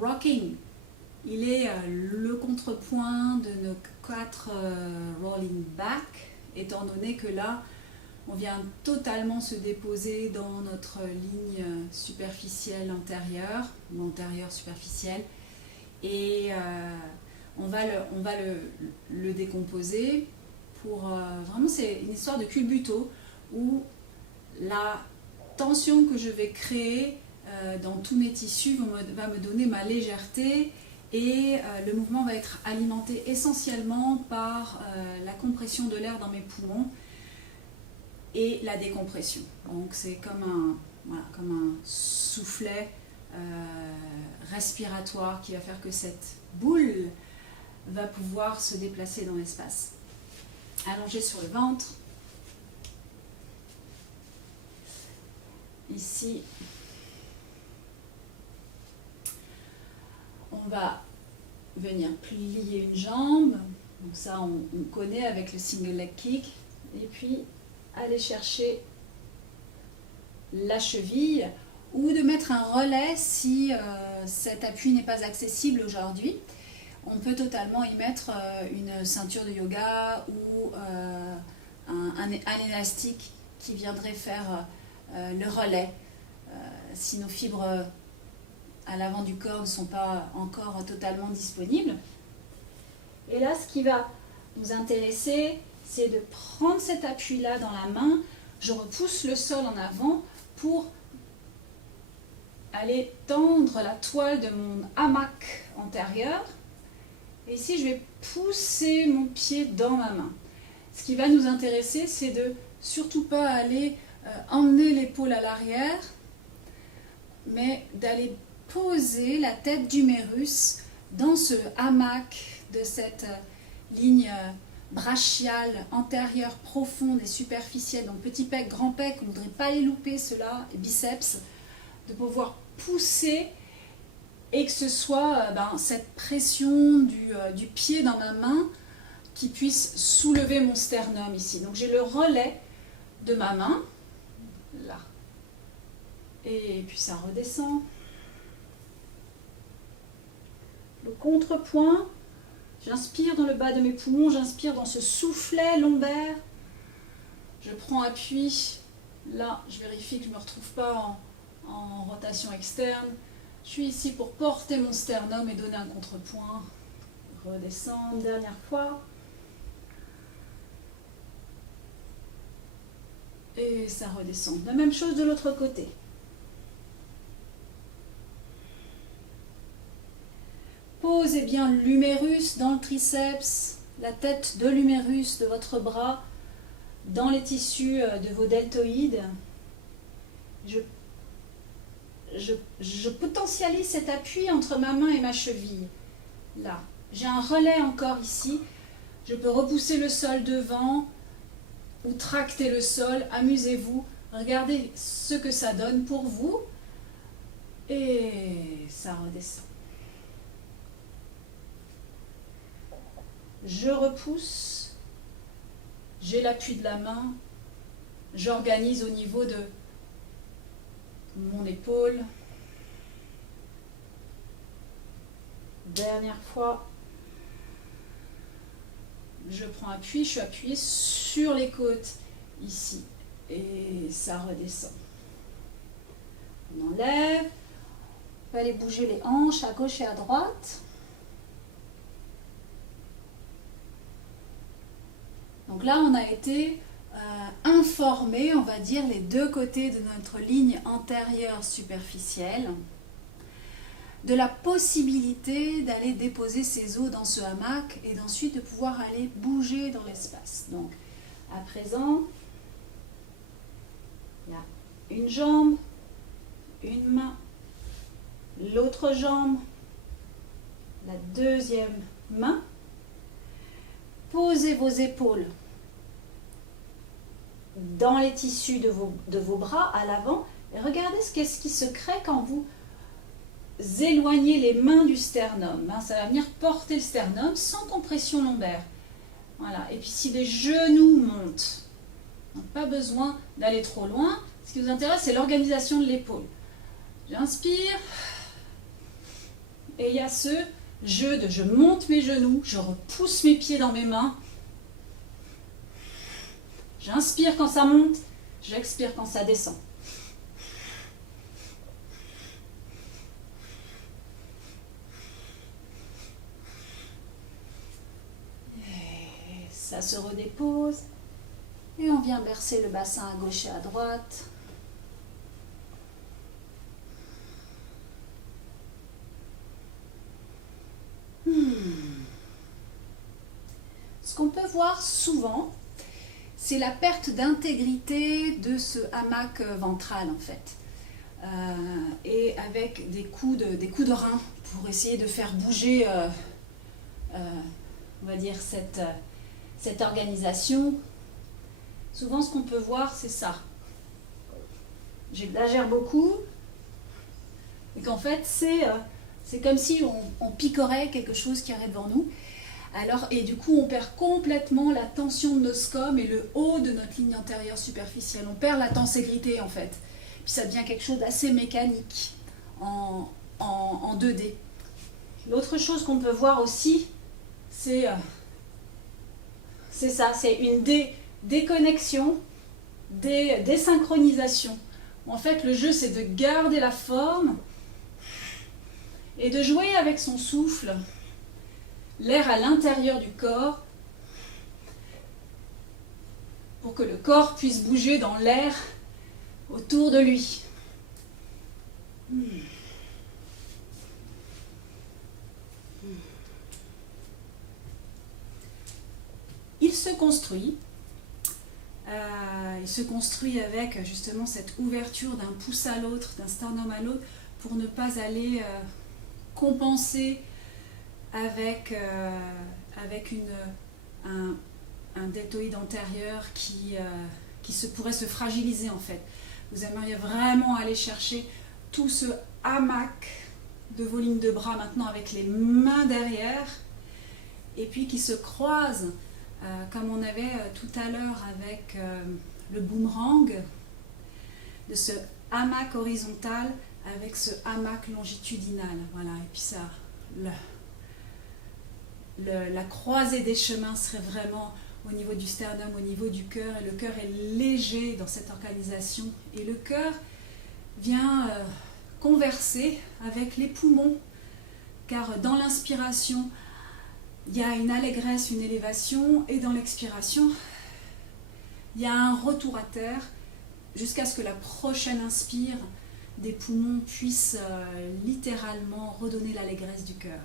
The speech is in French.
rocking. Il est le contrepoint de nos 4 rolling back, étant donné que là, on vient totalement se déposer dans notre ligne superficielle antérieure, ou antérieure superficielle, et on va le décomposer pour... vraiment, c'est une histoire de culbuto, où la tension que je vais créer dans tous mes tissus va me donner ma légèreté, et le mouvement va être alimenté essentiellement par la compression de l'air dans mes poumons et la décompression. Donc c'est comme un soufflet respiratoire qui va faire que cette boule va pouvoir se déplacer dans l'espace. Allongé sur le ventre. Ici, on va venir plier une jambe. Donc ça, on connaît avec le single leg kick. Et puis, aller chercher la cheville ou de mettre un relais si cet appui n'est pas accessible aujourd'hui. On peut totalement y mettre une ceinture de yoga ou un élastique qui viendrait faire le relais si nos fibres à l'avant du corps ne sont pas encore totalement disponibles. Et là, ce qui va nous intéresser, c'est de prendre cet appui-là dans la main. Je repousse le sol en avant pour aller tendre la toile de mon hamac antérieur. Et ici, je vais pousser mon pied dans ma main. Ce qui va nous intéresser, c'est de surtout pas aller emmener l'épaule à l'arrière, mais d'aller poser la tête d'humérus dans ce hamac de cette ligne brachiale antérieure profonde et superficielle. Donc petit pec, grand pec, on ne voudrait pas les louper ceux-là, et biceps, de pouvoir pousser et que ce soit cette pression du pied dans ma main qui puisse soulever mon sternum ici. Donc j'ai le relais de ma main, là, et puis ça redescend. Le contrepoint, j'inspire dans le bas de mes poumons, j'inspire dans ce soufflet lombaire. Je prends appui, là je vérifie que je ne me retrouve pas en rotation externe. Je suis ici pour porter mon sternum et donner un contrepoint. Redescendre, dernière fois. Et ça redescend. La même chose de l'autre côté. Posez bien l'humérus dans le triceps, la tête de l'humérus de votre bras dans les tissus de vos deltoïdes. Je potentialise cet appui entre ma main et ma cheville. Là, j'ai un relais encore ici. Je peux repousser le sol devant ou tracter le sol. Amusez-vous. Regardez ce que ça donne pour vous. Et ça redescend. Je repousse. J'ai l'appui de la main. J'organise au niveau de mon épaule. Dernière fois. Je prends appui, je suis appuyée sur les côtes ici. Et ça redescend. On enlève. On va aller bouger les hanches à gauche et à droite. Donc là, on a été informé, on va dire, les deux côtés de notre ligne antérieure superficielle, de la possibilité d'aller déposer ses os dans ce hamac et d'ensuite de pouvoir aller bouger dans l'espace. Donc, à présent, il y a une jambe, une main, l'autre jambe, la deuxième main. Posez vos épaules dans les tissus de vos bras à l'avant et regardez ce qui se crée quand vous éloignez les mains du sternum. Ça va venir porter le sternum sans compression lombaire. Voilà. Et puis si les genoux montent, donc pas besoin d'aller trop loin. Ce qui nous intéresse, c'est l'organisation de l'épaule. J'inspire Et il y a ce jeu de je monte mes genoux, je repousse mes pieds dans mes mains. J'inspire quand ça monte, j'expire quand ça descend. Et ça se redépose. Et on vient bercer le bassin à gauche et à droite. Ce qu'on peut voir souvent, c'est la perte d'intégrité de ce hamac ventral en fait. Et avec des coups de rein pour essayer de faire bouger on va dire cette organisation. Souvent ce qu'on peut voir c'est ça. J'exagère beaucoup et qu'en fait c'est comme si on picorait quelque chose qui est devant nous. Alors, et du coup, on perd complètement la tension de nos scomes et le haut de notre ligne antérieure superficielle. On perd la tenségrité en fait. Puis ça devient quelque chose d'assez mécanique en 2D. L'autre chose qu'on peut voir aussi, c'est ça, c'est une déconnexion, désynchronisation. En fait, le jeu, c'est de garder la forme et de jouer avec son souffle. L'air à l'intérieur du corps pour que le corps puisse bouger dans l'air autour de lui. Il se construit avec justement cette ouverture d'un pouce à l'autre, d'un sternum à l'autre, pour ne pas aller compenser avec un deltoïde antérieur qui pourrait se fragiliser en fait. Vous aimeriez vraiment aller chercher tout ce hamac de vos lignes de bras maintenant avec les mains derrière et puis qui se croisent comme on avait tout à l'heure avec le boomerang, de ce hamac horizontal avec ce hamac longitudinal. Voilà, et puis ça, la croisée des chemins serait vraiment au niveau du sternum, au niveau du cœur, et le cœur est léger dans cette organisation. Et le cœur vient converser avec les poumons, car dans l'inspiration, il y a une allégresse, une élévation, et dans l'expiration, il y a un retour à terre, jusqu'à ce que la prochaine inspire des poumons puisse littéralement redonner l'allégresse du cœur.